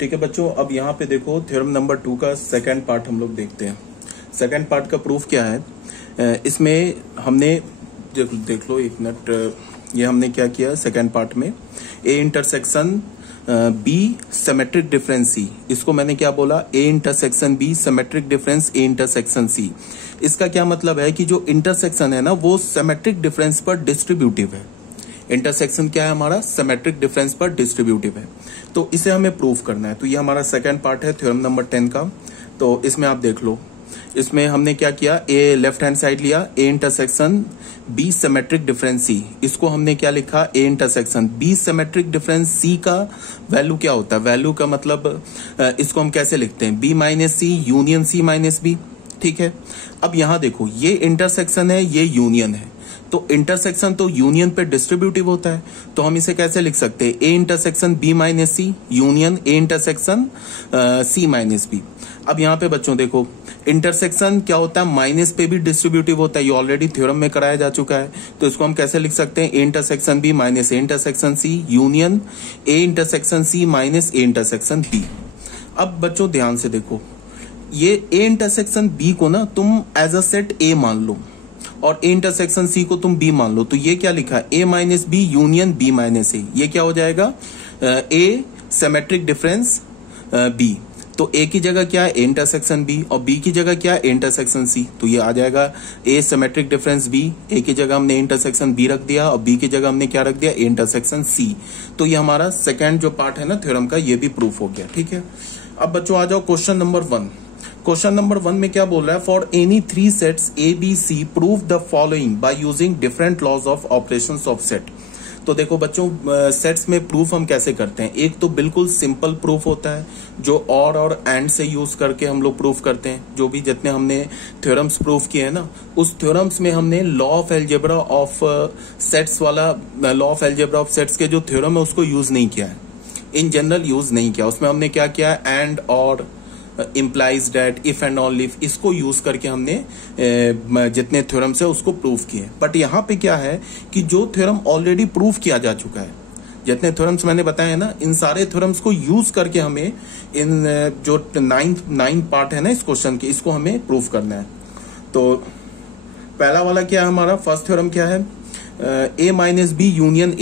ठीक है बच्चों, अब यहाँ पे देखो थ्योरम नंबर 2 का सेकंड पार्ट हम लोग देखते हैं। सेकंड पार्ट का प्रूफ क्या है, इसमें हमने देख लो एक मिनट, ये हमने क्या किया सेकंड पार्ट में, A intersection B symmetric difference C, इसको मैंने क्या बोला, A intersection B symmetric difference A intersection C. इसका क्या मतलब है कि जो इंटरसेक्शन है ना वो सिमेट्रिक डिफरेंस पर डिस्ट्रीब्यूटिव है। इंटरसेक्शन क्या है हमारा, सिमेट्रिक डिफरेंस पर डिस्ट्रीब्यूटिव है, तो इसे हमें प्रूव करना है। तो ये हमारा सेकंड पार्ट है थ्योरम नंबर 10 का। तो इसमें आप देख लो, इसमें हमने क्या किया, ए लेफ्ट हैंड साइड लिया, A intersection B symmetric difference C, इसको हमने क्या लिखा, A intersection B symmetric difference C का वैल्यू क्या होता है, वैल्यू का मतलब इसको हम कैसे लिखते हैं, B minus C union C minus B. ठीक है, अब यहां देखो ये इंटरसेक्शन है, ये यूनियन है, तो इंटरसेक्शन तो यूनियन पे डिस्ट्रीब्यूटिव होता है, तो हम इसे कैसे लिख सकते हैं, A intersection B minus C union A intersection C minus B. अब यहाँ पे बच्चों देखो इंटरसेक्शन क्या होता है, माइनस पे भी डिस्ट्रीब्यूटिव होता है, ये ऑलरेडी थ्योरम में कराया जा चुका है, तो इसको हम कैसे लिख सकते हैं, A intersection B minus A intersection C union A intersection C minus A intersection B. अब बच्चों ध्यान से देखो, ये ए इंटरसेक्शन बी को ना तुम एज अ सेट ए मान लो और ए इंटरसेक्शन सी को तुम बी मान लो, तो ये क्या लिखा है, A minus B union B minus A, ये क्या हो जाएगा, ए सिमेट्रिक डिफरेंस बी। तो ए की जगह क्या है, ए इंटरसेक्शन बी, और बी की जगह क्या है, ए इंटरसेक्शन सी, तो ये आ जाएगा ए सिमेट्रिक डिफरेंस बी। ए की जगह हमने इंटरसेक्शन बी रख दिया और बी की जगह हमने क्या रख दिया, ए इंटरसेक्शन सी। तो ये हमारा सेकेंड जो पार्ट है ना थ्योरम का, ये भी प्रूफ हो गया। ठीक है, अब बच्चों आ जाओ क्वेश्चन नंबर 1। क्वेश्चन नंबर 1 में क्या बोल रहा है, for any 3 sets A B C prove the following by using different laws of operations of set. तो देखो बच्चों सेट्स में प्रूफ हम कैसे करते हैं, एक तो बिल्कुल सिंपल प्रूफ होता है जो और एंड से यूज करके हम लोग प्रूफ करते हैं। जो भी जितने हमने थ्योरम्स प्रूफ किए हैं ना, उस थ्योरम्स में हमने law of algebra of sets वाला, law of algebra of sets के जो थ्योरम है उसको यूज नहीं किया है, इन जनरल यूज नहीं किया। उसमें हमने क्या किया, एंड और implies date if and all if, इसको यूज करके हमने जितने थ्योरम्स है उसको प्रूफ किए। बट यहाँ पे क्या है कि जो थ्योरम ऑलरेडी प्रूफ किया जा चुका है, जितने थ्योरम्स मैंने बताए हैं ना, इन सारे थ्योरम्स को यूज करके हमें इन जो 9 पार्ट है ना इस क्वेश्चन के, इसको हमें प्रूफ करना है। तो पहला वाला क्या है हमारा, फर्स्ट थ्योरम क्या है, A minus B union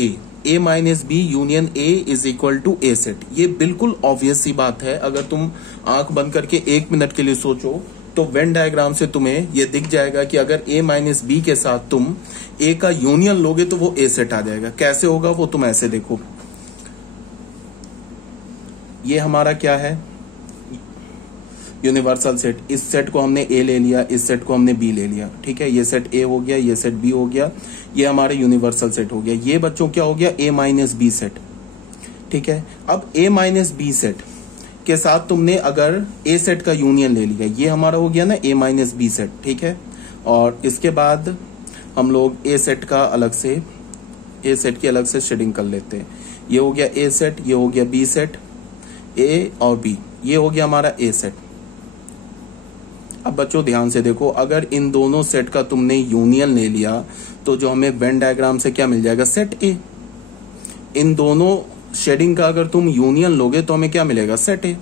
A minus B union A is equal to A set. ये बिल्कुल ऑब्वियस सी बात है, अगर तुम आंख बंद करके 1 मिनट के लिए सोचो तो वेन डायग्राम से तुम्हें ये दिख जाएगा कि अगर ए माइनस बी के साथ तुम ए का यूनियन लोगे तो वो ए सेट आ जाएगा। कैसे होगा वो तुम ऐसे देखो, ये हमारा क्या है, यूनिवर्सल सेट, इस सेट को हमने ए ले लिया, इस सेट को हमने बी ले लिया। ठीक है, ये सेट ए हो गया, ये सेट बी हो गया, ये हमारा यूनिवर्सल सेट हो गया। ये बच्चों क्या हो गया, ए माइनस बी सेट। ठीक है, अब ए माइनस बी सेट के साथ तुमने अगर ए सेट का यूनियन ले लिया, ये हमारा हो गया ना ए माइनस बी सेट। ठीक है, और इसके बाद हम लोग ए सेट का अलग से, ए सेट की अलग से शेडिंग कर लेते हैं। ये हो गया ए सेट, ये हो गया बी सेट, ए और बी, ये हो गया हमारा ए सेट। अब बच्चों ध्यान से देखो, अगर इन दोनों सेट का तुमने यूनियन ले लिया तो जो हमें वेन डायग्राम से क्या मिल जाएगा, सेट ए। इन दोनों शेडिंग का अगर तुम यूनियन लोगे तो हमें क्या मिलेगा, सेट ए।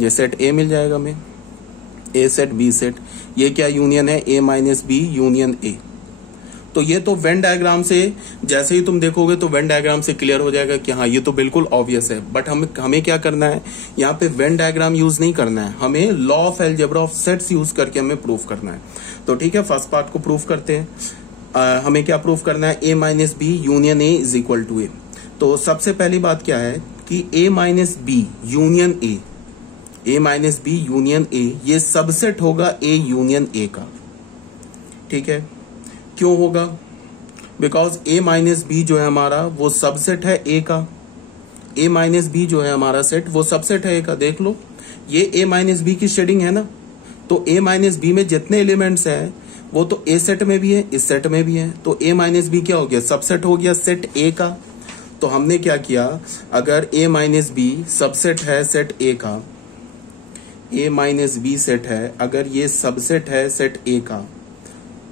ये सेट ए मिल जाएगा हमें, ए सेट बी सेट। ये क्या यूनियन है, A minus B union A. तो ये तो वेन डायग्राम से जैसे ही तुम देखोगे तो वेन डायग्राम से क्लियर हो जाएगा कि हाँ ये तो बिल्कुल ऑब्वियस है। बट हमें क्या करना है, यहाँ पे वेन डायग्राम यूज नहीं करना है, हमें law of algebra of sets use करके हमें प्रूफ करना है। तो ठीक है, फर्स्ट पार्ट को प्रूफ करते हैं। हमें क्या प्रूफ करना है, A minus B union A is equal to A. तो सबसे पहली बात क्या है कि A minus B union A, A minus B union A, ये सबसेट होगा ए यूनियन ए का। ठीक है, क्यों होगा, बिकॉज ए माइनस बी जो है हमारा वो सबसेट है ए का। ए माइनस बी जो है हमारा सेट वो सबसेट है ए का। देख लो ये ए माइनस बी की शेडिंग है ना, तो ए माइनस बी में जितने एलिमेंट्स हैं वो तो ए सेट में भी है, इस सेट में भी है, तो ए माइनस बी क्या हो गया, सबसेट हो गया सेट ए का। तो हमने क्या किया, अगर ए माइनस बी सबसेट है सेट ए का, ए माइनस बी सेट है, अगर ये सबसेट है सेट ए का,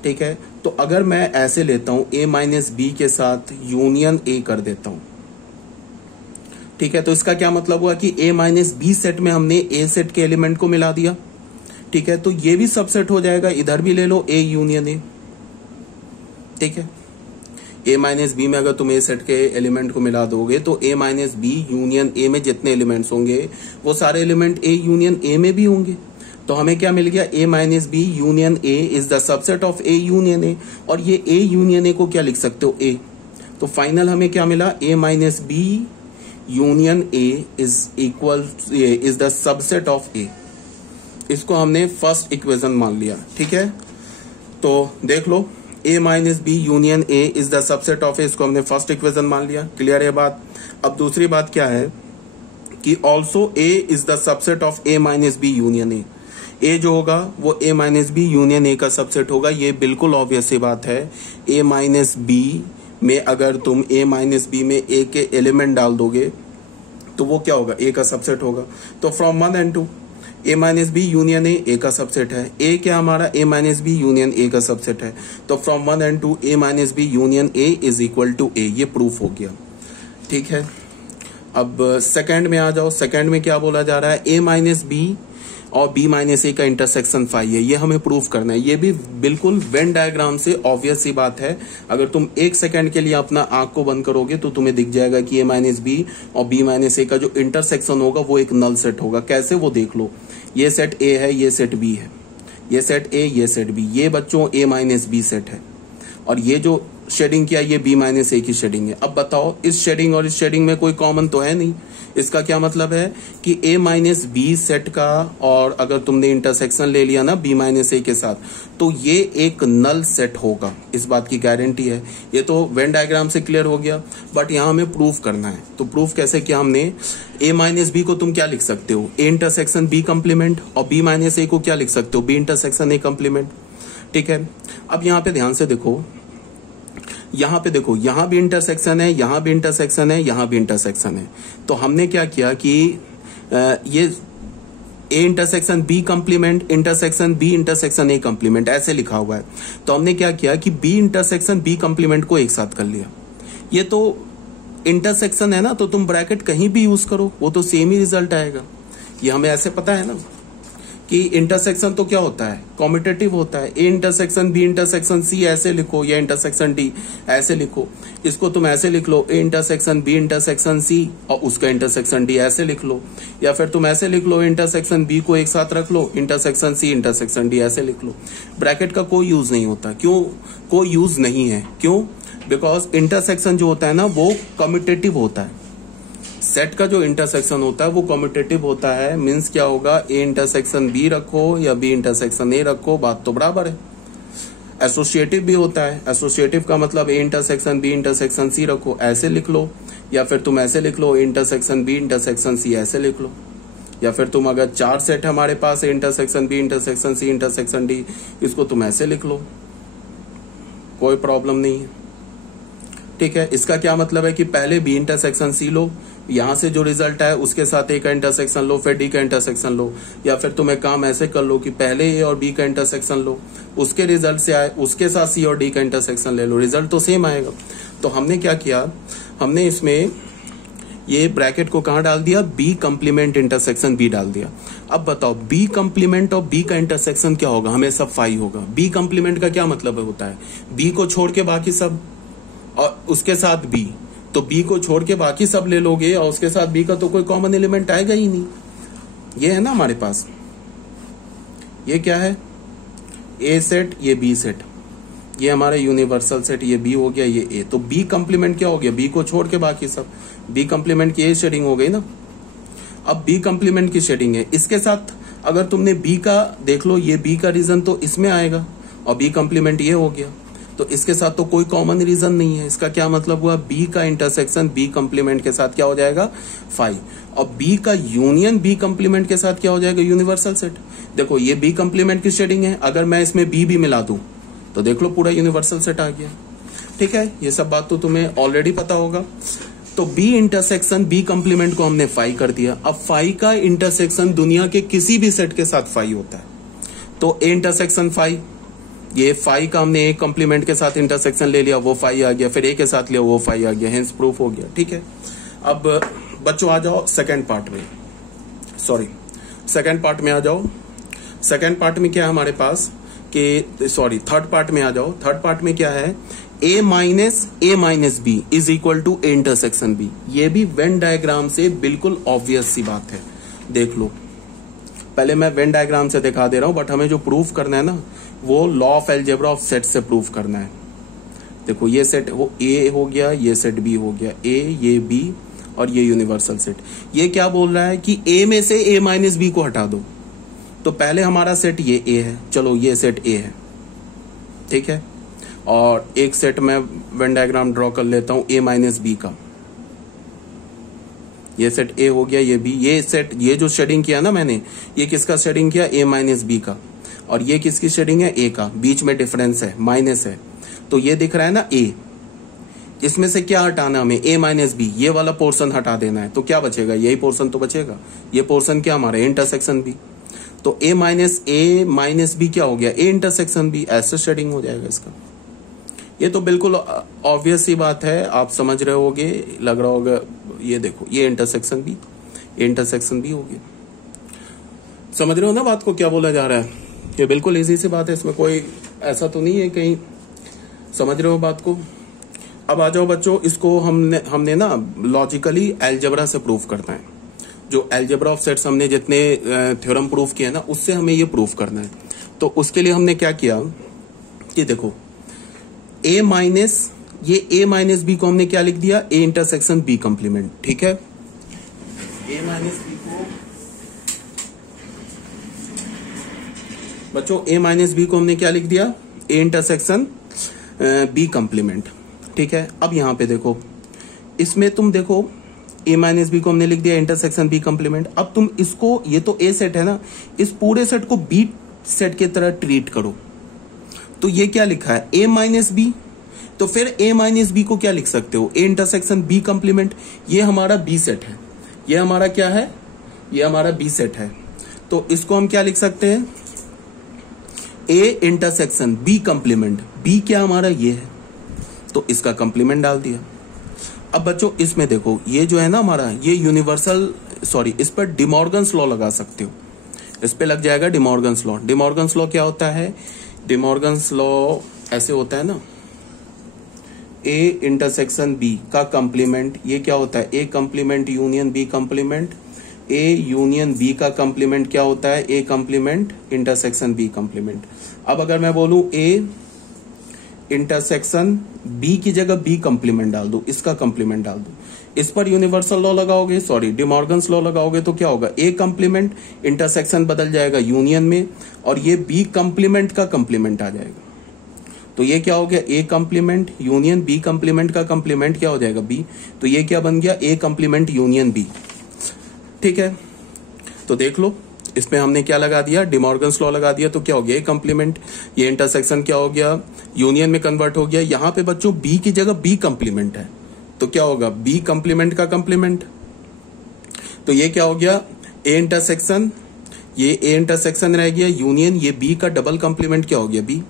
ठीक है, तो अगर मैं ऐसे लेता हूं ए माइनस बी के साथ यूनियन ए कर देता हूं, ठीक है, तो इसका क्या मतलब हुआ कि a माइनस बी सेट में हमने a सेट के एलिमेंट को मिला दिया। ठीक है, तो ये भी सबसेट हो जाएगा, इधर भी ले लो a यूनियन a। ठीक है, a माइनस बी में अगर तुम a सेट के एलिमेंट को मिला दोगे तो a minus B union a में जितने एलिमेंट्स होंगे वो सारे एलिमेंट a यूनियन a में भी होंगे। तो हमें क्या मिल गया, a minus B union a is the subset of a union a, और ये a यूनियन a को क्या लिख सकते हो, a। तो फाइनल हमें क्या मिला, a minus B union a is the subset of a। इसको हमने फर्स्ट इक्वेशन मान लिया। ठीक है, तो देख लो a minus B union a is the subset of a, इसको हमने फर्स्ट इक्वेशन मान लिया। क्लियर है बात। अब दूसरी बात क्या है कि also a is the subset of a minus B union a। a जो होगा वो a minus B union a का सबसेट होगा। ये बिल्कुल ऑब्वियस सी बात है। a माइनस बी में अगर तुम a माइनस बी में a के एलिमेंट डाल दोगे तो वो क्या होगा, a का सबसेट होगा। तो from 1 and 2 a minus B union a का सबसेट है। a क्या हमारा, a minus B union a का सबसेट है। तो from 1 and 2 a minus B union a is equal to a, ये प्रूफ हो गया। ठीक है, अब सेकंड में आ जाओ। सेकंड में क्या बोला जा रहा है, a माइनस बी और b माइनस ए का इंटरसेक्शन फाई है, ये हमें प्रूफ करना है। ये भी बिल्कुल वेन डायग्राम से ऑब्वियस सी बात है। अगर तुम एक सेकंड के लिए अपना आंख को बंद करोगे तो तुम्हें दिख जाएगा कि a माइनस बी और b माइनस ए का जो इंटरसेक्शन होगा वो एक नल सेट होगा। कैसे, वो देख लो। ये सेट a है, ये सेट b है, ये सेट a, ये सेट b, ये बच्चों a माइनस बी सेट है, और ये जो शेडिंग किया ये b माइनस ए की शेडिंग है। अब बताओ इस शेडिंग और इस शेडिंग में कोई कॉमन तो है नहीं। इसका क्या मतलब है कि a माइनस बी सेट का, और अगर तुमने इंटरसेक्शन ले लिया ना b माइनस ए के साथ, तो ये एक नल सेट होगा। इस बात की गारंटी है। ये तो वेन डायग्राम से क्लियर हो गया, बट यहाँ हमें प्रूफ करना है। तो प्रूफ कैसे किया हमने, a माइनस बी को तुम क्या लिख सकते हो, a इंटरसेक्शन b कंप्लीमेंट, और b माइनस ए को क्या लिख सकते हो, b इंटरसेक्शन a कंप्लीमेंट। ठीक है, अब यहाँ पे ध्यान से देखो, यहाँ पे देखो, यहाँ भी इंटरसेक्शन है, यहाँ भी इंटरसेक्शन है, यहाँ भी इंटरसेक्शन है। तो हमने क्या किया कि ये a intersection b complement, intersection b intersection a complement ऐसे लिखा हुआ है। तो हमने क्या किया कि b इंटरसेक्शन b कंप्लीमेंट को एक साथ कर लिया। ये तो इंटरसेक्शन है ना, तो तुम ब्रैकेट कहीं भी यूज करो वो तो सेम ही रिजल्ट आएगा। ये हमें ऐसे पता है ना कि इंटरसेक्शन तो क्या होता है, कॉम्यूटेटिव होता है। A intersection B intersection C ऐसे लिखो, या इंटरसेक्शन डी ऐसे लिखो। इसको तुम ऐसे लिख लो, A intersection B intersection C और उसका इंटरसेक्शन डी ऐसे लिख लो। या फिर तुम ऐसे लिख लो, इंटरसेक्शन बी को एक साथ रख लो, इंटरसेक्शन सी इंटरसेक्शन डी ऐसे लिख लो। ब्रैकेट का कोई यूज नहीं होता। क्यों कोई यूज नहीं है, क्यों, बिकॉज इंटरसेक्शन जो होता है ना वो कम्यूटेटिव होता है। सेट का जो इंटरसेक्शन होता है वो कम्यूटेटिव होता है। मीन्स क्या होगा, ए इंटरसेक्शन बी रखो या बी इंटरसेक्शन ए रखो, बात तो बराबर है। एसोसिएटिव भी होता है। एसोसिएटिव का मतलब A intersection B intersection C रखो ऐसे लिख लो, या फिर तुम ऐसे लिख लो, A intersection B intersection C ऐसे लिख लो। या फिर तुम अगर चार सेट हमारे पास है, intersection B intersection C intersection D, इसको तुम ऐसे लिख लो, कोई प्रॉब्लम नहीं है। ठीक है, इसका क्या मतलब है कि पहले बी इंटरसेक्शन सी लो, यहां से जो रिजल्ट है उसके साथ ए का इंटरसेक्शन लो, फिर डी का इंटरसेक्शन लो। या फिर तुम एक काम ऐसे कर लो कि पहले ए और बी का इंटरसेक्शन लो, उसके रिजल्ट से आए उसके साथ सी और डी का इंटरसेक्शन ले लो, रिजल्ट तो सेम आएगा। तो हमने क्या किया, हमने इसमें ये ब्रैकेट को कहां डाल दिया, बी कंप्लीमेंट इंटरसेक्शन बी डाल दिया। अब बताओ बी कंप्लीमेंट और बी का इंटरसेक्शन क्या होगा, हमेशा फाई होगा। बी कंप्लीमेंट का क्या मतलब होता है, बी को छोड़ के बाकी सब और उसके साथ बी, तो बी को छोड़ के बाकी सब ले लोगे और उसके साथ बी का तो कोई कॉमन एलिमेंट आएगा ही नहीं। ये है ना हमारे पास, ये क्या है, ए सेट, ये बी सेट, ये हमारा यूनिवर्सल सेट, ये बी हो गया, ये ए। तो बी कंप्लीमेंट क्या हो गया, बी को छोड़ के बाकी सब। बी कंप्लीमेंट की ये शेडिंग हो गई ना। अब बी कंप्लीमेंट की शेडिंग है, इसके साथ अगर तुमने बी का देख लो, ये बी का रीजन तो इसमें आएगा और बी कंप्लीमेंट ये हो गया, तो इसके साथ तो कोई कॉमन रीजन नहीं है। इसका क्या मतलब हुआ, बी का इंटरसेक्शन बी कंप्लीमेंट के साथ क्या हो जाएगा, फाई, और बी का यूनियन बी कंप्लीमेंट के साथ क्या हो जाएगा, यूनिवर्सल सेट। देखो ये बी कंप्लीमेंट की शेडिंग है, अगर मैं इसमें बी भी मिला दूं तो देख लो पूरा यूनिवर्सल सेट आ गया। ठीक है, ये सब बात तो तुम्हें ऑलरेडी पता होगा। तो बी इंटरसेक्शन बी कंप्लीमेंट को हमने फाई कर दिया। अब फाई का इंटरसेक्शन दुनिया के किसी भी सेट के साथ फाई होता है। तो ए इंटरसेक्शन फाई, ये फाई का हमने एक कंप्लीमेंट के साथ इंटरसेक्शन ले लिया, वो फाई आ गया, फिर ए के साथ लिया वो फाई आ गया, हेंस प्रूफ हो गया। ठीक है, अब बच्चों आ जाओ सेकंड पार्ट में, सॉरी सेकंड पार्ट में आ जाओ। सेकंड पार्ट में क्या है हमारे पास कि सॉरी थर्ड पार्ट में आ जाओ। थर्ड पार्ट में क्या है, a minus B is equal to A intersection B. ये भी वेन डायग्राम से बिल्कुल ऑब्वियस सी बात है, देख लो। पहले मैं वेन डायग्राम से दिखा दे रहा हूं, बट हमें जो प्रूफ करना है ना वो law of algebra of set से प्रूफ करना है। देखो ये सेट वो ए हो गया, ये सेट बी हो गया, ए ये बी और ये यूनिवर्सल सेट। ये क्या बोल रहा है कि ए में से a माइनस बी को हटा दो। तो पहले हमारा सेट ये ए है, चलो ये सेट ए है, ठीक है। और एक सेट मैं वेन डायग्राम ड्रॉ कर लेता हूं a माइनस बी का। ये सेट ए हो गया, ये बी। ये सेट, ये जो शेडिंग किया ना मैंने, ये किसका शेडिंग किया, a माइनस बी का। और ये किसकी शेडिंग है, a का। बीच में डिफरेंस है, माइनस है, तो ये दिख रहा है ना a। इसमें से क्या हटाना हमें, a माइनस बी, ये वाला पोर्शन हटा देना है। तो क्या बचेगा, यही पोर्शन तो बचेगा। ये पोर्शन क्या हमारा, इंटरसेक्शन बी। तो a माइनस बी क्या हो गया, a इंटरसेक्शन बी। ऐसे शेडिंग हो जाएगा इसका। ये तो बिल्कुल ऑब्वियस सी बात है, आप समझ रहे होगे, लग रहा होगा। ये देखो, ये इंटरसेक्शन बी, इंटरसेक्शन बी हो गया। समझ रहे हो ना बात को, क्या बोला जा रहा है। ये बिल्कुल इजी सी बात है, इसमें कोई ऐसा तो नहीं है कहीं। समझ रहे हो बात को। अब आ जाओ बच्चों, इसको हमने ना लॉजिकली अलजेब्रा से प्रूफ करना है। जो अलजेब्रा ऑफ सेट्स हमने जितने थ्योरम प्रूफ किए ना, उससे हमें ये प्रूफ करना है। तो उसके लिए हमने क्या किया कि देखो a माइनस बी को हमने क्या लिख दिया, a इंटरसेक्शन b कंप्लीमेंट, ठीक है। a माइनस बी को बच्चों, a माइनस बी को हमने क्या लिख दिया, a इंटरसेक्शन b कंप्लीमेंट, ठीक है। अब यहां पे देखो, इसमें तुम देखो a माइनस बी को हमने लिख दिया इंटरसेक्शन b कंप्लीमेंट। अब तुम इसको, ये तो a सेट है ना, इस पूरे सेट को b सेट की तरह ट्रीट करो। तो ये क्या लिखा है, a माइनस बी। तो फिर a माइनस बी को क्या लिख सकते हो, a इंटरसेक्शन b कंप्लीमेंट। ये हमारा b सेट है, ये हमारा क्या है, ये हमारा b सेट है। तो इसको हम क्या लिख सकते हैं, a intersection b complement. b क्या हमारा ये है, तो इसका कंप्लीमेंट डाल दिया। अब बच्चों इसमें देखो, ये जो है ना हमारा, ये यूनिवर्सल, सॉरी, इस पर डिमॉर्गन्स लॉ लगा सकते हो। इस पे लग जाएगा डिमॉर्गन्स लॉ। डिमॉर्गन्स लॉ क्या होता है, डिमॉर्गन्स लॉ ऐसे होता है ना, a इंटरसेक्शन b का कंप्लीमेंट, ये क्या होता है, a complement union b complement. a union b का कंप्लीमेंट क्या होता है, a complement intersection b complement. अब अगर मैं बोलूं a इंटरसेक्शन b की जगह b कंप्लीमेंट डाल दो, इसका कंप्लीमेंट डाल दो, इस पर यूनिवर्सल लॉ लगाओगे, सॉरी डिमॉर्गन्स लॉ लगाओगे, तो क्या होगा, a कंप्लीमेंट इंटरसेक्शन बदल जाएगा यूनियन में, और ये b कंप्लीमेंट का कंप्लीमेंट आ जाएगा। तो ये क्या हो गया, a complement union b complement का कंप्लीमेंट क्या हो जाएगा, b। तो ये क्या बन गया, a कंप्लीमेंट यूनियन b, ठीक है। तो देख लो, इसमें हमने क्या लगा दिया, डिमॉर्गन्स लॉ लगा दिया। तो क्या हो गया, a कंप्लीमेंट, ये इंटरसेक्शन क्या हो गया, यूनियन में कन्वर्ट हो गया। यहां पे बच्चों b की जगह b कंप्लीमेंट है, तो क्या होगा, b कंप्लीमेंट का कंप्लीमेंट। तो ये क्या हो गया, a इंटरसेक्शन, ये a इंटरसेक्शन रह गया यूनियन, ये b का डबल कंप्लीमेंट क्या हो गया, b।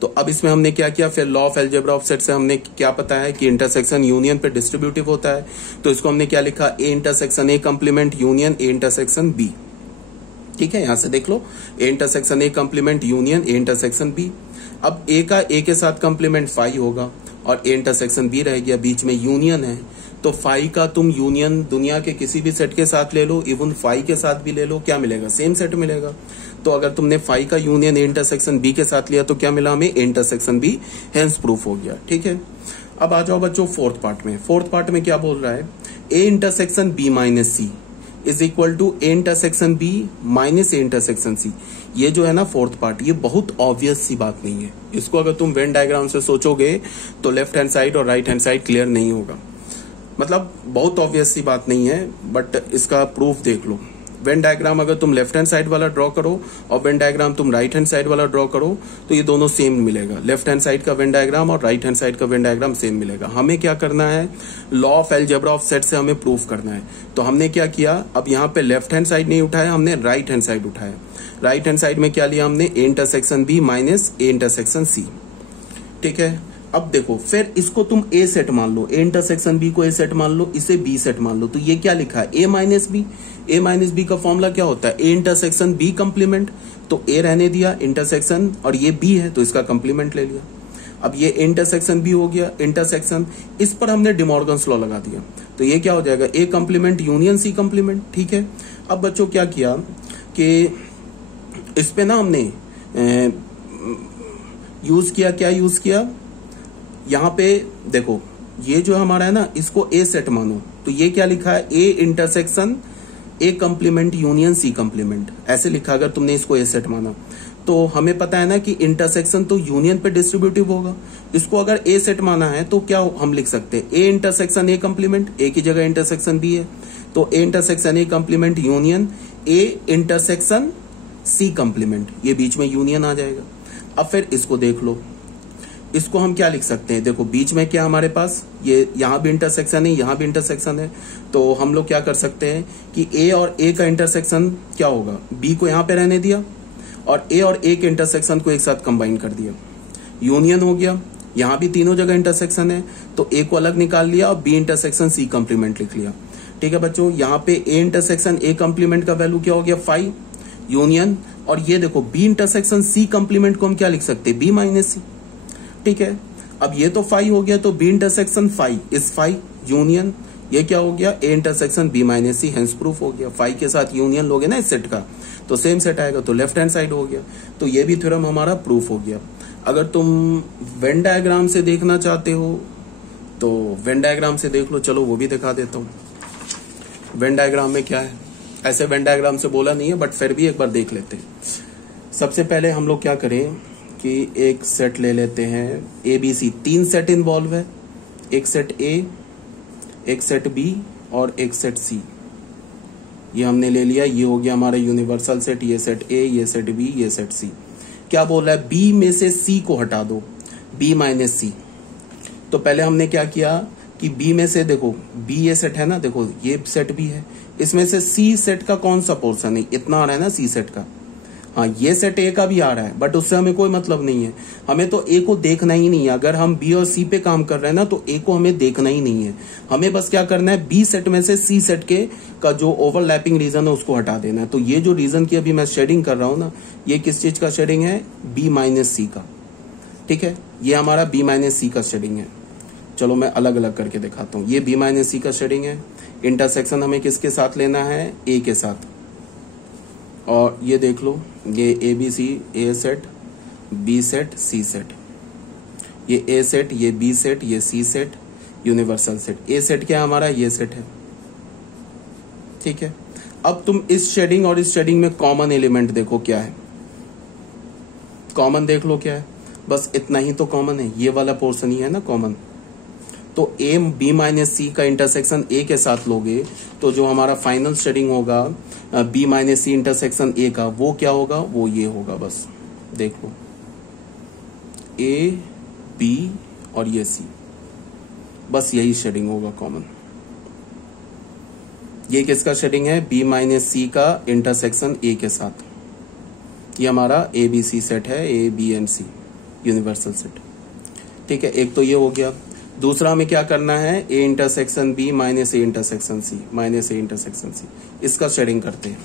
तो अब इसमें हमने क्या किया, फिर law of algebra of set से हमने क्या पता है कि इंटरसेक्शन यूनियन पे डिस्ट्रीब्यूटिव होता है। तो इसको हमने क्या लिखा, a intersection a complement union a intersection b, ठीक है। यहां से देख लो, a intersection a complement union a intersection b। अब a का a के साथ कंप्लीमेंट फाई होगा, और a इंटरसेक्शन b रह गया, बीच में यूनियन है। तो फाई का तुम यूनियन दुनिया के किसी भी सेट के साथ ले लो, इवन फाई के साथ भी ले लो, क्या मिलेगा, सेम सेट मिलेगा। तो अगर तुमने फाई का यूनियन a इंटरसेक्शन b के साथ लिया तो क्या मिला हमें, a intersection b, hence proof हो गया, ठीक है। अब आ जाओ बच्चों फोर्थ पार्ट में। फोर्थ पार्ट में क्या बोल रहा है, a intersection b minus c is equal to a intersection b minus a intersection c। ये जो है ना फोर्थ पार्ट, ये बहुत ऑब्वियस सी बात नहीं है। इसको अगर तुम वेन डायग्राम से सोचोगे तो लेफ्ट हैंड साइड और राइट हैंड साइड क्लियर नहीं होगा। मतलब बहुत ऑब्वियस सी बात नहीं है, बट इसका प्रूफ देख लो। वेन डायग्राम अगर तुम लेफ्ट हैंड साइड वाला ड्रॉ करो और वेन डायग्राम तुम राइट हैंड साइड वाला ड्रॉ करो, तो ये दोनों सेम मिलेगा। लेफ्ट हैंड साइड का वेन डायग्राम और राइट हैंड साइड का वेन डायग्राम सेम मिलेगा। हमें क्या करना है, law of algebra of set से हमें प्रूफ करना है। तो हमने क्या किया, अब यहाँ पे लेफ्ट हैंड साइड नहीं उठाया, हमने राइट हैंड साइड उठाया। राइट हैंड साइड में क्या लिया हमने, a intersection b minus a intersection c, ठीक है। अब देखो फिर इसको तुम ए सेट मान लो, ए इंटरसेक्शन बी को ए सेट मान लो, इसे बी सेट मान लो, तो ये क्या लिखा है A minus B. A minus B का फॉर्मूला क्या होता है, ए इंटरसेक्शन बी कंप्लीमेंट, तो ए रहने दिया इंटरसेक्शन और ये बी है तो इसका कंप्लीमेंट ले लिया। अब ये इंटरसेक्शन बी हो गया, इंटरसेक्शन इस पर हमने डिमॉर्गन्स लॉ लगा दिया, तो ये क्या हो जाएगा ए कंप्लीमेंट यूनियन सी कंप्लीमेंट। ठीक है, अब बच्चों क्या किया कि इस पे ना हमने यूज किया, क्या यूज किया, यहां पे देखो ये जो हमारा है ना इसको ए सेट मानो, तो ये क्या लिखा है A intersection A complement union C complement, ऐसे लिखा अगर तुमने इसको ए सेट माना। तो हमें पता है ना कि इंटरसेक्शन तो यूनियन पे डिस्ट्रीब्यूटिव होगा, इसको अगर ए सेट माना है तो क्या हम लिख सकते हैं ए इंटरसेक्शन ए कंप्लीमेंट, ए की जगह इंटरसेक्शन बी है, तो A intersection A complement union A intersection C complement, ये बीच में यूनियन आ जाएगा। अब फिर इसको देख लो, इसको हम क्या लिख सकते हैं, देखो बीच में क्या हमारे पास ये यहां भी इंटरसेक्शन है, यहां भी इंटरसेक्शन है, तो हम लोग क्या कर सकते हैं कि ए और ए का इंटरसेक्शन क्या होगा, बी को यहां पे रहने दिया और ए के इंटरसेक्शन को एक साथ कंबाइन कर दिया, यूनियन हो गया। यहां भी तीनों जगह इंटरसेक्शन है तो ए को अलग निकाल लिया और बी इंटरसेक्शन सी कंप्लीमेंट लिख लिया। ठीक है बच्चों, यहाँ पे ए इंटरसेक्शन ए कंप्लीमेंट का वैल्यू क्या हो गया 5 यूनियन, और ये देखो बी इंटरसेक्शन सी कंप्लीमेंट को हम क्या लिख सकते हैं बी माइनस सी। ठीक है, अब ये तो 5 हो गया, तो बी इंटरसेक्शन 5 इज 5 यूनियन, ये क्या हो गया A intersection B minus C, hence proof हो गया। 5 के साथ यूनियन लोगे ना इस सेट का तो सेम सेट आएगा, तो लेफ्ट हैंड साइड हो गया, तो ये भी थ्योरम हमारा प्रूफ हो गया। अगर तुम वेन डायग्राम से देखना चाहते हो तो वेन डायग्राम से देख लो, चलो वो भी दिखा देता हूं। वेन डायग्राम में क्या है, ऐसे वेन डायग्राम से बोला नहीं है बट फिर भी एक बार देख लेते हैं। सबसे पहले हम लोग क्या करें कि एक सेट ले लेते हैं A B C, 3 set involve है, एक सेट ए, एक सेट बी और एक सेट सी, ये हमने ले लिया, ये हो गया हमारा यूनिवर्सल सेट, ये सेट ए, ये सेट बी, ये सेट सी। क्या बोल रहा है बी में से सी को हटा दो, बी माइनस सी। तो पहले हमने क्या किया कि बी में से देखो बी ये सेट है ना, देखो ये सेट भी है, इसमें से सी सेट का कौन सा पोर्शन है, इतना आ रहा है ना सी सेट का, हाँ ये सेट ए का भी आ रहा है बट उससे हमें कोई मतलब नहीं है, हमें तो ए को देखना ही नहीं है। अगर हम बी और सी पे काम कर रहे हैं ना तो ए को हमें देखना ही नहीं है, हमें बस क्या करना है बी सेट में से सी सेट के का जो ओवरलैपिंग रीजन है उसको हटा देना है। तो ये जो रीजन की अभी मैं शेडिंग कर रहा हूं ना, ये किस चीज का शेडिंग है, बी माइनस सी का। ठीक है, ये हमारा बी माइनस सी का शेडिंग है। चलो मैं अलग अलग करके दिखाता हूँ, ये बी माइनस सी का शेडिंग है, इंटरसेक्शन हमें किसके साथ लेना है ए के साथ, और ये देख लो ये A B C, A set B set C set, ये ए सेट, ये बी सेट, ये C set, universal set. A set क्या हमारा, ये सेट है। ठीक है, अब तुम इस शेडिंग और इस शेडिंग में कॉमन एलिमेंट देखो क्या है, कॉमन देख लो क्या है, बस इतना ही तो कॉमन है, ये वाला पोर्शन ही है ना कॉमन। तो ए बी माइनस सी का इंटरसेक्शन ए के साथ लोगे तो जो हमारा फाइनल शेडिंग होगा B minus C intersection A का, वो क्या होगा, वो ये होगा, बस देख लो ए बी और ये सी, बस यही शेडिंग होगा कॉमन। ये किसका शेडिंग है, बी माइनस सी का इंटरसेक्शन ए के साथ, ये हमारा ए बी सी सेट है, A B and C universal set. ठीक है, एक तो ये हो गया। दूसरा हमें क्या करना है, A intersection B minus A intersection C, minus A intersection C, इसका शेडिंग करते हैं।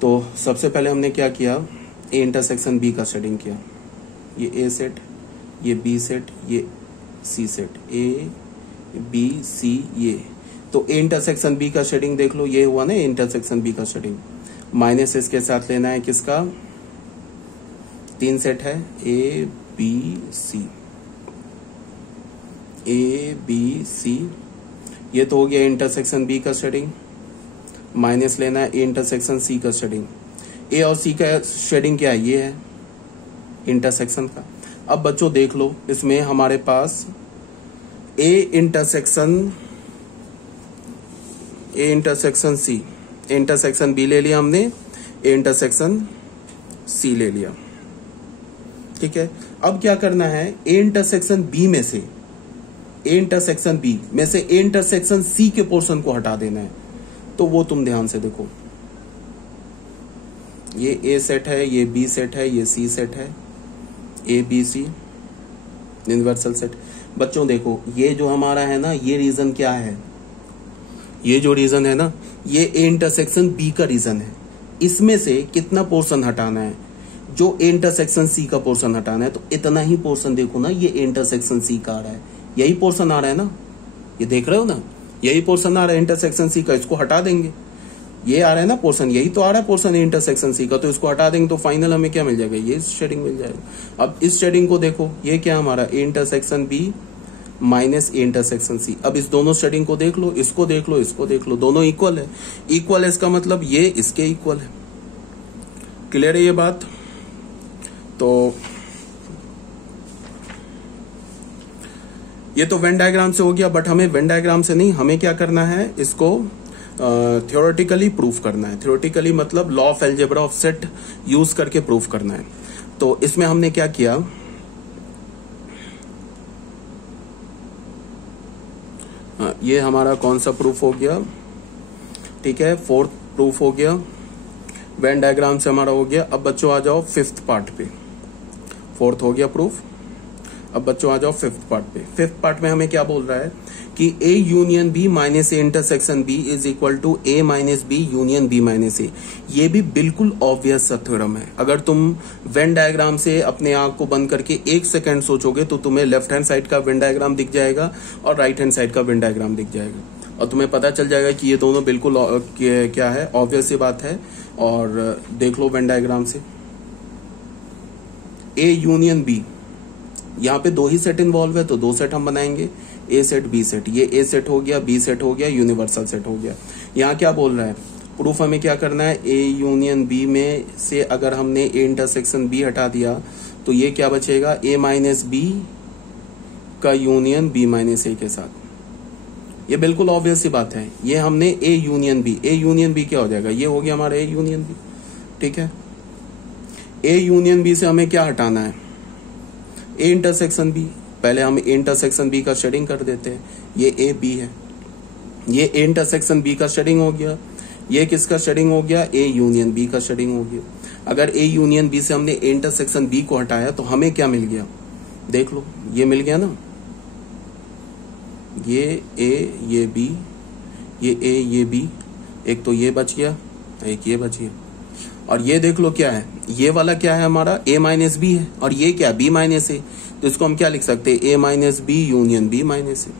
तो सबसे पहले हमने क्या किया, ए इंटरसेक्शन बी का शेडिंग किया, ये ए सेट, ये बी सेट, ये सी सेट, ए बी सी, ये तो ए इंटरसेक्शन बी का शेडिंग देख लो, ये हुआ ना ए इंटरसेक्शन बी का शेडिंग, माइनस इसके साथ लेना है किसका, 3 सेट है A B C, A B सी, ये तो हो गया इंटरसेक्शन बी का शेडिंग, माइनस लेना है ए इंटरसेक्शन सी का शेडिंग। ए और सी का शेडिंग क्या है, ये है इंटरसेक्शन का। अब बच्चों देख लो इसमें हमारे पास A intersection C, intersection B ले लिया हमने, ए इंटरसेक्शन सी ले लिया। ठीक है, अब क्या करना है, ए इंटरसेक्शन बी में से, ए इंटरसेक्शन बी में से ए इंटरसेक्शन सी के पोर्शन को हटा देना है। तो वो तुम ध्यान से देखो, ये ए सेट है, ये बी सेट है, ये सी सेट है, A B C, universal set. बच्चों देखो ये जो हमारा है ना, ये रीजन क्या है, ये जो रीजन है ना, ये ए इंटरसेक्शन बी का रीजन है। इसमें से कितना पोर्शन हटाना है, जो ए इंटरसेक्शन सी का पोर्शन हटाना है, तो इतना ही पोर्शन देखो ना, ये ए इंटरसेक्शन सी का आ रहा है, यही पोर्शन आ रहा है ना, ये देख रहे हो ना, यही पोर्शन आ रहा है इंटरसेक्शन सी का, इसको हटा देंगे, ये आ रहा है ना पोर्शन, यही तो आ रहा है पोर्शन इंटरसेक्शन सी का, तो इसको हटा देंगे तो फाइनल हमें क्या मिल जाएगा, ये शेडिंग मिल जाएगा। अब इस शेडिंग को देखो, ये क्या हमारा A intersection B minus A intersection C. अब इस दोनों शेडिंग को देख लो, इसको देख लो, इसको देख लो, दोनों इक्वल है। इक्वल है इसका मतलब ये इसके इक्वल है। क्लियर है ये बात? तो ये तो वेन डायग्राम से हो गया, बट हमें वेन डायग्राम से नहीं, हमें क्या करना है, इसको थ्योरेटिकली प्रूफ करना है। थ्योरेटिकली मतलब law of algebra of set use करके प्रूफ करना है। तो इसमें हमने क्या किया, ये हमारा कौन सा प्रूफ हो गया, ठीक है, फोर्थ प्रूफ हो गया, वेन डायग्राम से हमारा हो गया। अब बच्चों आ जाओ फिफ्थ पार्ट पे, फोर्थ हो गया प्रूफ। अब बच्चों आ जाओ फिफ्थ पार्ट पे। फिफ्थ पार्ट में हमें क्या बोल रहा है कि A union B minus A intersection B is equal to A minus B union B minus A. ये भी बिल्कुल ऑब्वियस सा थ्योरम है। अगर तुम वेन डायग्राम से अपने आंख को बंद करके 1 सेकेंड सोचोगे तो तुम्हें लेफ्ट हैंड साइड का वेन डायग्राम दिख जाएगा और राइट हैंड साइड का वेन डायग्राम दिख जाएगा, और तुम्हें पता चल जाएगा कि ये दोनों बिल्कुल क्या है, ऑब्वियस सी बात है। और देख लो वेन डायग्राम से, ए यूनियन बी, यहाँ पे 2 ही सेट इन्वॉल्व है तो 2 सेट हम बनाएंगे, ए सेट बी सेट। ये ए सेट हो गया, बी सेट हो गया, यूनिवर्सल सेट हो गया। यहाँ क्या बोल रहा है, प्रूफ हमें क्या करना है, ए यूनियन बी में से अगर हमने ए इंटरसेक्शन बी हटा दिया तो ये क्या बचेगा, ए माइनस बी का यूनियन बी माइनस ए के साथ। ये बिल्कुल ऑब्वियस सी बात है। ये हमने ए यूनियन बी क्या हो जाएगा, ये हो गया हमारा ए यूनियन बी, ठीक है। ए यूनियन बी से हमें क्या हटाना है, ए इंटरसेक्शन बी। पहले हम ए इंटरसेक्शन बी का शेडिंग कर देते हैं, ये ए बी है, ये ए इंटरसेक्शन बी का शेडिंग हो गया, ये किसका शेडिंग हो गया, ए यूनियन बी का शेडिंग हो गया। अगर ए यूनियन बी से हमने ए इंटरसेक्शन बी को हटाया तो हमें क्या मिल गया, देख लो, ये मिल गया ना, ये ए ये बी, ये ए ये बी, एक तो ये बच गया, एक ये बच गया। और ये देख लो क्या है, ये वाला क्या है हमारा, ए माइनस बी है, और ये क्या, बी माइनस ए। तो इसको हम क्या लिख सकते हैं, A minus B union B minus A.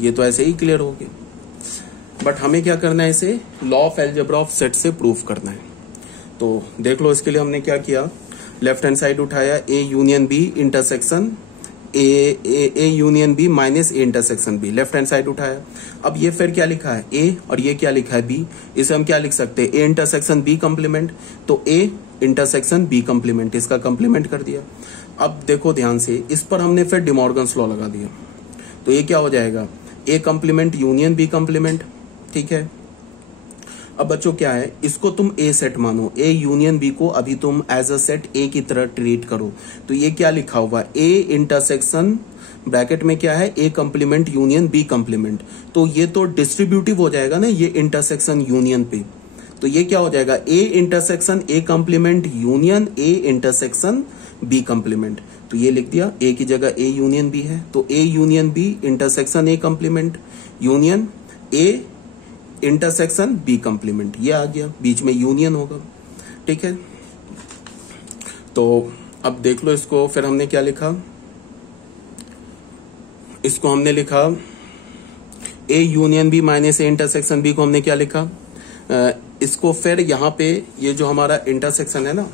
ये तो ऐसे ही क्लियर हो गया। बट हमें क्या करना है, इसे law of algebra of set से प्रूफ करना है। तो देख लो, इसके लिए हमने क्या किया, लेफ्ट हैंड साइड उठाया, A union B intersection A union B minus A intersection B, left hand side उठाया। अब ये फिर क्या लिखा है, ए, और ये क्या लिखा है, बी। इसे हम क्या लिख सकते हैं, ए इंटरसेक्शन बी कंप्लीमेंट, तो ए इंटरसेक्शन बी कंप्लीमेंट, इसका कंप्लीमेंट कर दिया। अब देखो ध्यान से, इस पर हमने फिर डिमॉर्गन्स लॉ लगा दिया, तो ये क्या हो जाएगा, ए कंप्लीमेंट यूनियन बी कंप्लीमेंट, ठीक है। अब बच्चों क्या है, इसको तुम ए सेट मानो, ए यूनियन बी को अभी तुम एज अ सेट ए की तरह ट्रीट करो। तो ये क्या लिखा हुआ है, ए इंटरसेक्शन ब्रैकेट में क्या है, ए कंप्लीमेंट यूनियन बी कंप्लीमेंट। तो ये तो डिस्ट्रीब्यूटिव हो जाएगा ना, ये इंटरसेक्शन यूनियन पे, तो ये क्या हो जाएगा, A intersection A complement union A intersection B complement. तो ये लिख दिया, ए की जगह ए यूनियन बी है, तो A union B intersection A complement union A intersection B complement, ये आ गया, बीच में यूनियन होगा, ठीक है। तो अब देख लो इसको, फिर हमने क्या लिखा, इसको हमने लिखा A union B minus A intersection B को हमने क्या लिखा, इसको फिर यहाँ पे ये जो हमारा इंटरसेक्शन है ना,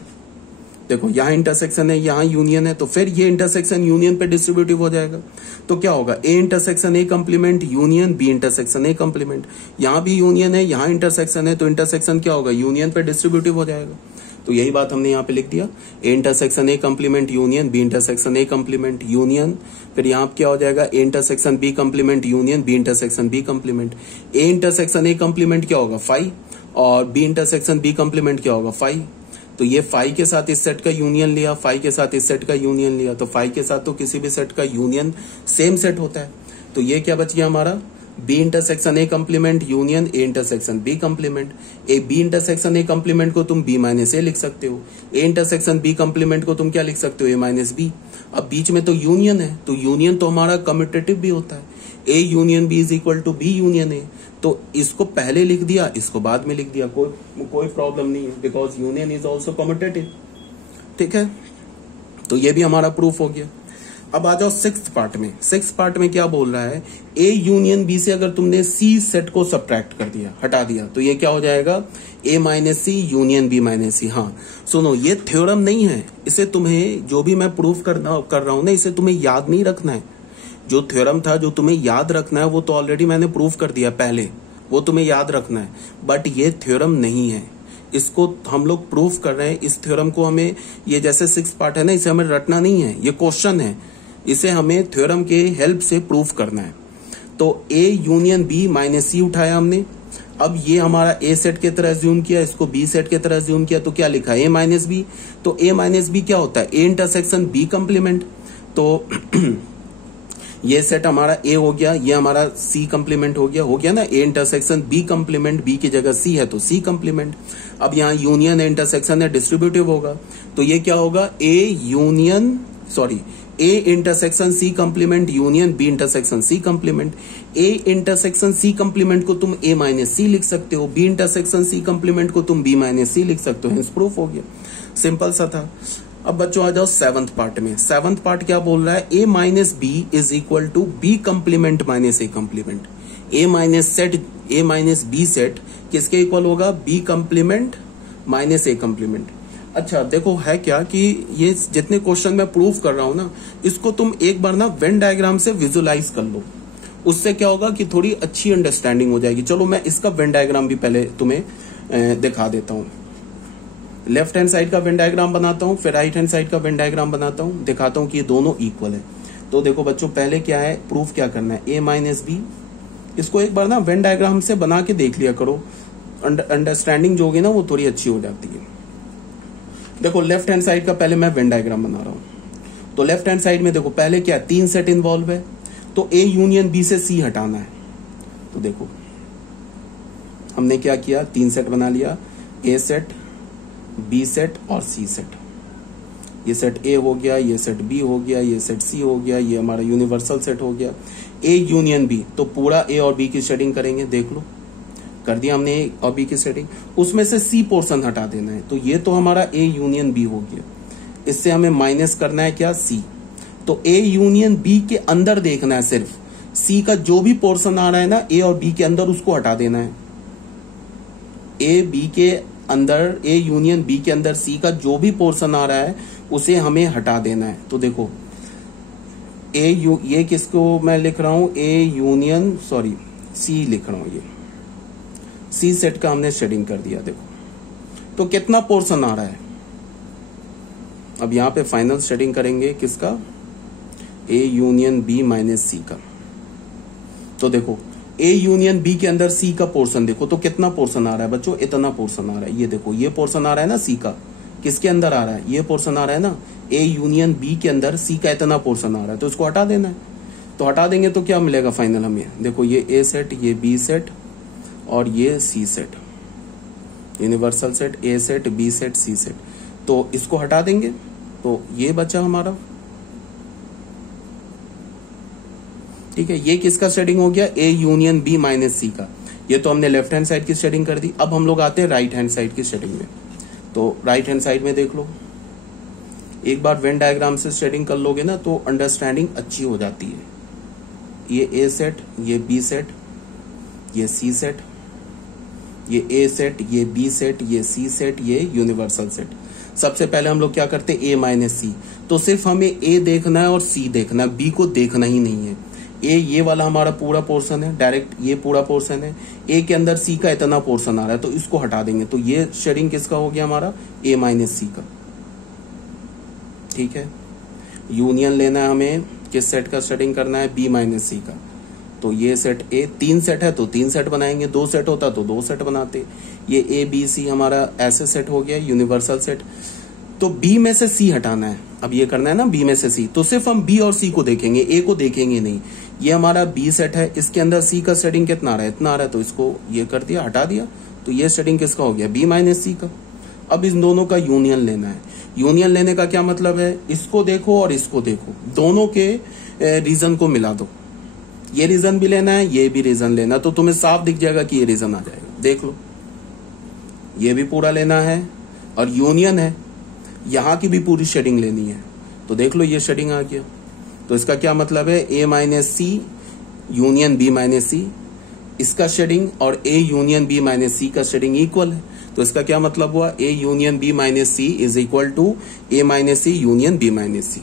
देखो यहाँ इंटरसेक्शन है, यहाँ यूनियन है, तो फिर ये इंटरसेक्शन यूनियन पे डिस्ट्रीब्यूटिव हो जाएगा। तो क्या होगा, A intersection A complement union B intersection A complement, यहाँ भी यूनियन है, यहाँ इंटरसेक्शन है, तो इंटरसेक्शन क्या होगा, यूनियन पे डिस्ट्रीब्यूटिव हो जाएगा। तो यही बात हमने यहाँ पे लिख दिया, A intersection A complement union B intersection A complement union, फिर यहाँ क्या हो जाएगा, A intersection B complement union B intersection B complement. A intersection A complement क्या होगा, 5, और बी इंटरसेक्शन बी कंप्लीमेंट क्या होगा, 5। तो ये 5 के साथ इस सेट का यूनियन लिया, 5 के साथ इस सेट का यूनियन लिया, तो 5 के साथ तो किसी भी सेट का यूनियन सेम सेट होता है। तो ये क्या बच गया हमारा, B intersection A complement union A intersection B complement. A B intersection A complement को तुम बी माइनस ए लिख सकते हो, ए इंटरसेक्शन बी कंप्लीमेंट को तुम क्या लिख सकते हो, ए माइनस बी। अब बीच में तो यूनियन है, तो यूनियन तो हमारा कम्यूटेटिव भी होता है, A union B is equal to B union A. तो इसको पहले लिख दिया, इसको बाद में लिख दिया, कोई प्रॉब्लम नहीं है, because union is also commutative. ठीक है, तो ये भी हमारा प्रूफ हो गया। अब आ जाओ सिक्स्थ पार्ट में। सिक्स्थ पार्ट में क्या बोल रहा है, ए यूनियन बी से अगर तुमने सी सेट को सब्ट्रैक्ट कर दिया, हटा दिया, तो ये क्या हो जाएगा, ए minus C union B minus सी। हाँ सुनो, ये थ्योरम नहीं है, इसे तुम्हें जो भी मैं प्रूफ कर रहा हूं ना, इसे तुम्हें याद नहीं रखना है। जो थ्योरम था जो तुम्हें याद रखना है वो तो ऑलरेडी मैंने प्रूफ कर दिया पहले, वो तुम्हें याद रखना है, बट ये थ्योरम नहीं है, इसको हम लोग प्रूफ कर रहे हैं। इस थ्योरम को हमें, ये जैसे सिक्स पार्ट है ना, इसे हमें रटना नहीं है, ये क्वेश्चन है, इसे हमें थ्योरम के हेल्प से प्रूफ करना है। तो ए यूनियन बी माइनस सी उठाया हमने, अब ये हमारा ए सेट की तरह अज्यूम किया, इसको बी सेट की तरह अज्यूम किया, तो क्या लिखा, ए माइनस बी। तो ए माइनस बी क्या होता है, ए इंटरसेक्शन बी कंप्लीमेंट। तो ये सेट हमारा ए हो गया, ये हमारा सी कंप्लीमेंट हो गया ना, A intersection B complement, B की जगह सी है तो सी कंप्लीमेंट। अब यहाँ यूनियन है, इंटरसेक्शन है, डिस्ट्रीब्यूटिव होगा, तो ये क्या होगा, A intersection C complement union B intersection C complement. A intersection C complement को तुम ए माइनस सी लिख सकते हो, बी इंटरसेक्शन सी कंप्लीमेंट को तुम बी माइनस सी लिख सकते हो, प्रूफ हो गया, सिंपल सा था। अब बच्चों आ जाओ सेवंथ पार्ट में। सेवंथ पार्ट क्या बोल रहा है, A minus B is equal to B complement minus A complement. A minus B set किसके इक्वल होगा, B complement minus A complement. अच्छा देखो है क्या कि ये जितने क्वेश्चन मैं प्रूव कर रहा हूं ना, इसको तुम एक बार ना वेन डायग्राम से विजुलाइज कर लो, उससे क्या होगा कि थोड़ी अच्छी अंडरस्टैंडिंग हो जाएगी। चलो मैं इसका वेन डायग्राम भी पहले तुम्हें दिखा देता हूं। लेफ्ट हैंड साइड का वेन डायग्राम बनाता हूं, फिर राइट हैंड साइड का वेन डायग्राम बनाता हूं, दिखाता हूं कि ये दोनों इक्वल है। तो देखो बच्चों, पहले क्या है, प्रूफ क्या करना है, ए माइनस बी, इसको एक बार ना वेन डायग्राम से बना के देख लिया करो, अंडरस्टैंडिंग जो होगी ना वो थोड़ी अच्छी हो जाती है। देखो लेफ्ट हैंड साइड का पहले मैं वेन डायग्राम बना रहा हूं। तो लेफ्ट हैंड साइड में देखो पहले क्या, 3 सेट इन्वॉल्व है, तो ए यूनियन बी से सी हटाना है। तो देखो हमने क्या किया, 3 सेट बना लिया, ए सेट, बी सेट और सी सेट। ये सेट ए हो गया, ये सेट बी हो गया, ये सेट सी हो गया, ये हमारा यूनिवर्सल सेट हो गया। ए यूनियन बी, तो पूरा ए और बी की शेडिंग करेंगे, देख लो कर दिया हमने ए और बी की शेडिंग, उसमें से सी पोर्शन हटा देना है। तो ये तो हमारा ए यूनियन बी हो गया, इससे हमें माइनस करना है क्या, सी। तो ए यूनियन बी के अंदर देखना है, सिर्फ सी का जो भी पोर्शन आ रहा है ना ए और बी के अंदर, उसको हटा देना है। ए बी के अंदर, ए यूनियन बी के अंदर सी का जो भी पोर्शन आ रहा है उसे हमें हटा देना है। तो देखो ये किसको मैं लिख रहा हूं, ए यूनियन सी लिख रहा हूं, ये सी सेट का हमने शेडिंग कर दिया। देखो तो कितना पोर्शन आ रहा है, अब यहां पे फाइनल शेडिंग करेंगे किसका, ए यूनियन बी माइनस सी का। तो देखो ए यूनियन बी के अंदर सी का पोर्शन देखो, तो कितना पोर्शन आ रहा है बच्चों, इतना पोर्शन आ रहा है। ये देखो ये पोर्शन आ रहा है ना सी का, किसके अंदर आ रहा है, ये पोर्शन आ रहा है ना, ए यूनियन बी के अंदर सी का इतना पोर्शन आ रहा है, तो इसको हटा देना है। तो हटा देंगे तो क्या मिलेगा फाइनल हमें, देखो ये ए सेट, ये बी सेट और ये C set, universal set, A set, B set, C set, तो इसको हटा देंगे तो ये बचा हमारा। ठीक है, ये किसका शेडिंग हो गया, A union B minus C का। ये तो हमने लेफ्ट हैंड साइड की शेडिंग कर दी। अब हम लोग आते हैं राइट हैंड साइड की शेडिंग में। तो राइट हैंड साइड में देख लो, एक बार वेन डायग्राम से शेडिंग कर लोगे ना तो अंडरस्टैंडिंग अच्छी हो जाती है। ये ए सेट, ये बी सेट, ये सी सेट, ये ए सेट, ये बी सेट, ये सी सेट, ये यूनिवर्सल सेट। सबसे पहले हम लोग क्या करते हैं, ए माइनस सी। तो सिर्फ हमें ए देखना है और सी देखना है, बी को देखना ही नहीं है। ए ये वाला हमारा पूरा पोर्शन है, डायरेक्ट ये पूरा पोर्शन है, ए के अंदर सी का इतना पोर्शन आ रहा है, तो इसको हटा देंगे। तो ये शेडिंग किसका हो गया हमारा, ए माइनस सी का। ठीक है, यूनियन लेना है हमें, किस सेट का शेडिंग करना है, बी माइनस सी का। तो ये सेट ए, 3 सेट है तो 3 सेट बनाएंगे, 2 सेट होता तो 2 सेट बनाते। ये ए बी सी हमारा ऐसे सेट हो गया, यूनिवर्सल सेट। तो बी में से सी हटाना है, अब ये करना है ना बी में से सी, तो सिर्फ हम बी और सी को देखेंगे, ए को देखेंगे नहीं। ये हमारा बी सेट है, इसके अंदर सी का शेडिंग कितना आ रहा है, इतना आ रहा है, तो इसको ये कर दिया, हटा दिया, तो ये शेडिंग किसका हो गया, बी माइनस सी का। अब इन दोनों का यूनियन लेना है। यूनियन लेने का क्या मतलब है, इसको देखो और इसको देखो, दोनों के रीजन को मिला दो, ये रीजन भी लेना है, ये भी रीजन लेना, तो तुम्हें साफ दिख जाएगा कि ये रीजन आ जाएगा। देख लो, ये भी पूरा लेना है और यूनियन है, यहां की भी पूरी शेडिंग लेनी है, तो देख लो ये शेडिंग आ गया। तो इसका क्या मतलब है, A minus C union B minus C, इसका शेडिंग और A union B minus C का शेडिंग इक्वल है। तो इसका क्या मतलब हुआ, A union B minus C is equal to A minus C union B minus C.